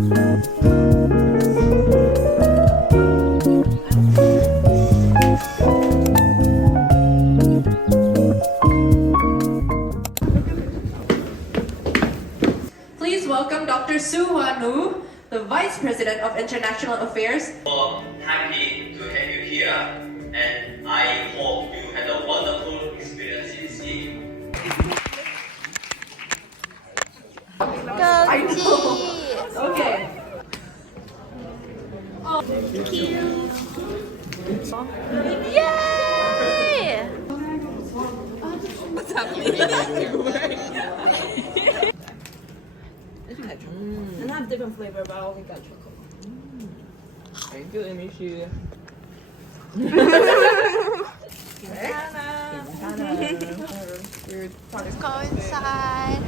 Please welcome Dr. Su Hwan-woo, the Vice President of International Affairs. Happy to have you here, and I hope you had a wonderful experience in skiing. Okay. Yay! What's happening? And I have different flavor, but I only got chocolate. Thank you, Amishi. Let's go inside.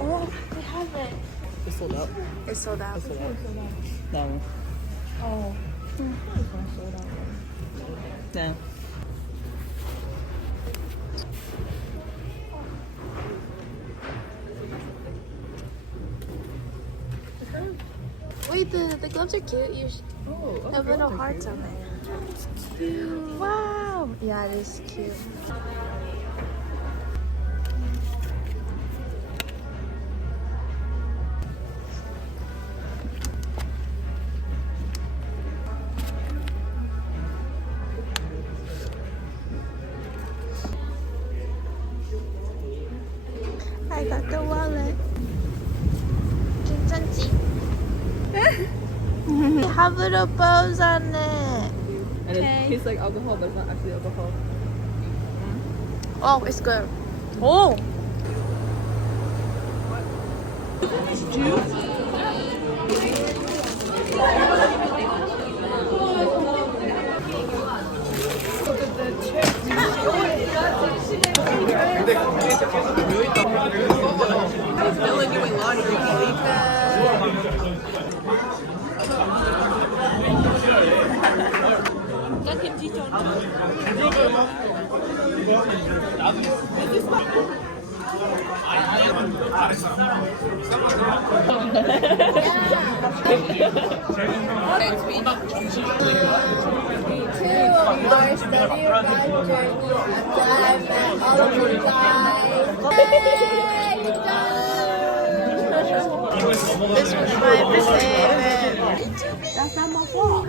Oh, they have it. It's sold out. It's sold out. That one. Oh. Yeah. Wait, the gloves are cute. You have little hearts on it. Cute. Wow. Yeah, it is cute. I got the wallet. 괜찮지? They have little bows on it. And it tastes like alcohol, but it's not actually alcohol. Oh, it's good. Oh. Dylan doing laundry, believe This was my favorite. That's not my fault.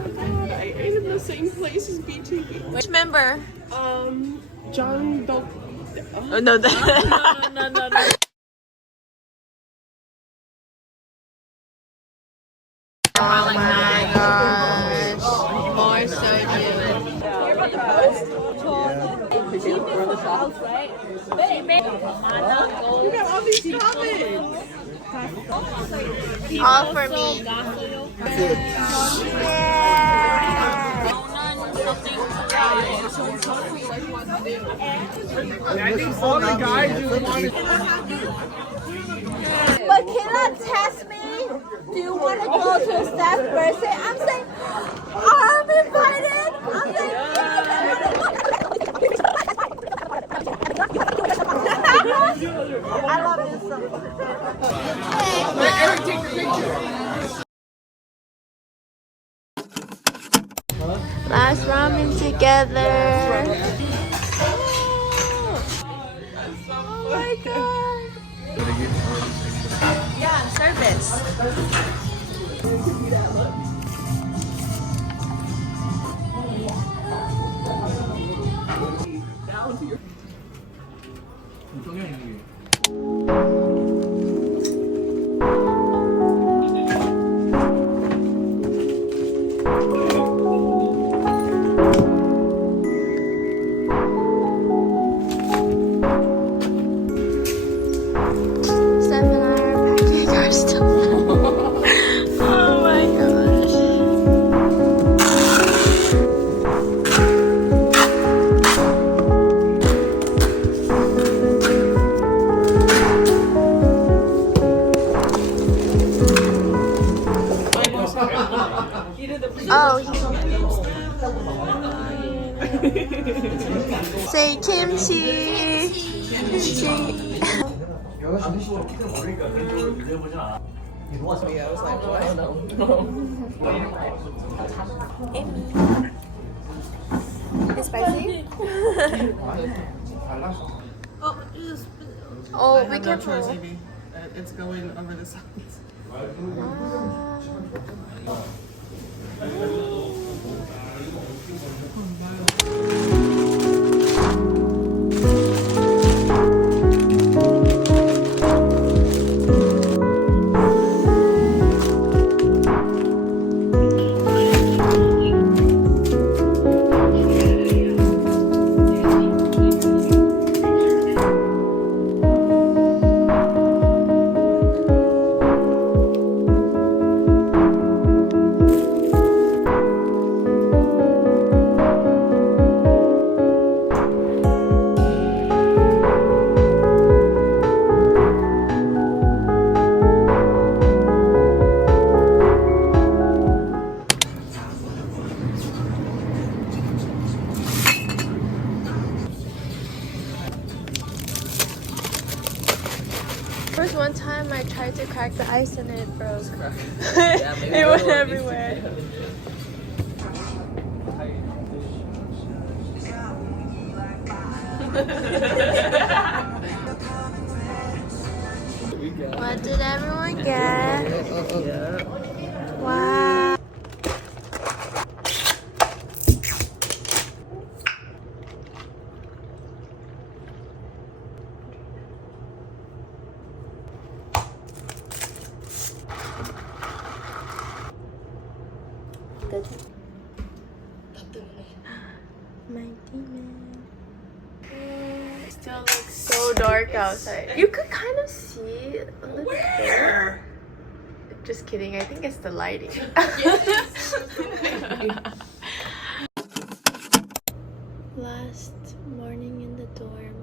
I ate in the same place as BTV. Which member? John Doe. Oh, no, that. No. Oh my gosh. More sodium. You got all these comments. All for me. But cannot test me. Do you want to go to a staff birthday? I'm saying, I'm invited. I'm saying, I love you so much. Last ramen together. Oh my god. Yeah, service. Oh my gosh. Say kimchi. Kimchi. Yeah, I was like, oh no. It's spicy? Oh, be careful. It's going over the sides. First one time I tried to crack the ice and it broke. Yeah, maybe It went we'll everywhere. What did everyone get? Wow. My demon. It still looks so dark outside. You could kind of see a little bit there. Just kidding. I think it's the lighting. Last morning in the dorm.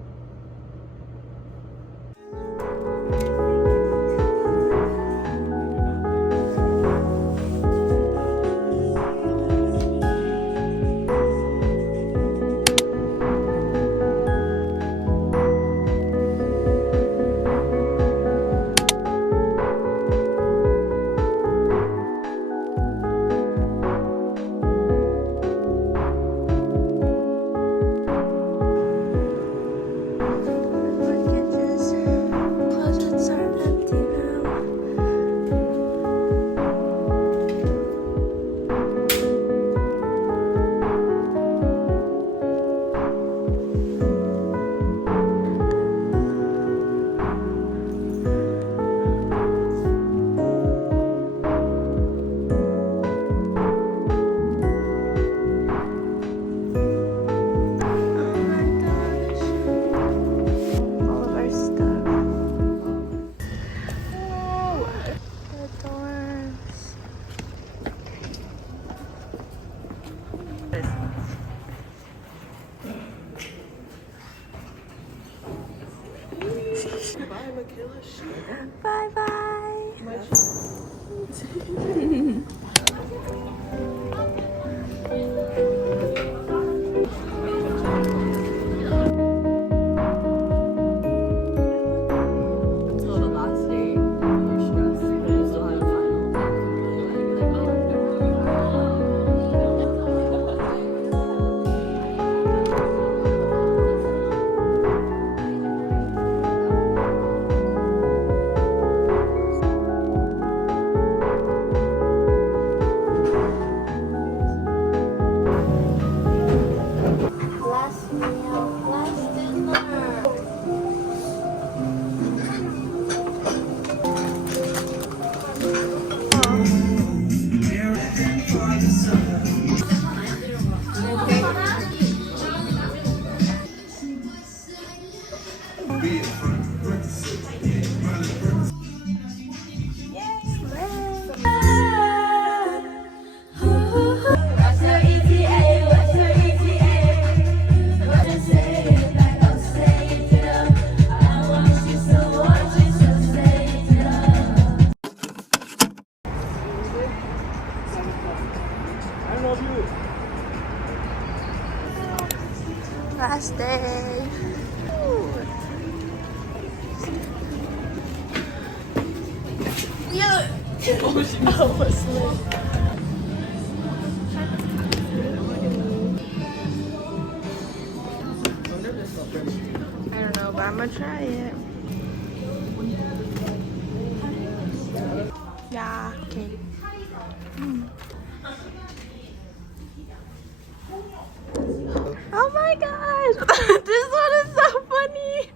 Closets are empty now. Oh my gosh. All of our stuff. Whoa. The dorms. Bye, Michaela. Bye bye. Until the last day, you're stressed because you still have a final. Last day. Yeah. Almost lit. I don't know, but I'm gonna try it. Yeah, okay. Oh my gosh! This one is so funny!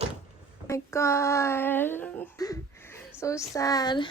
Oh my god. So sad.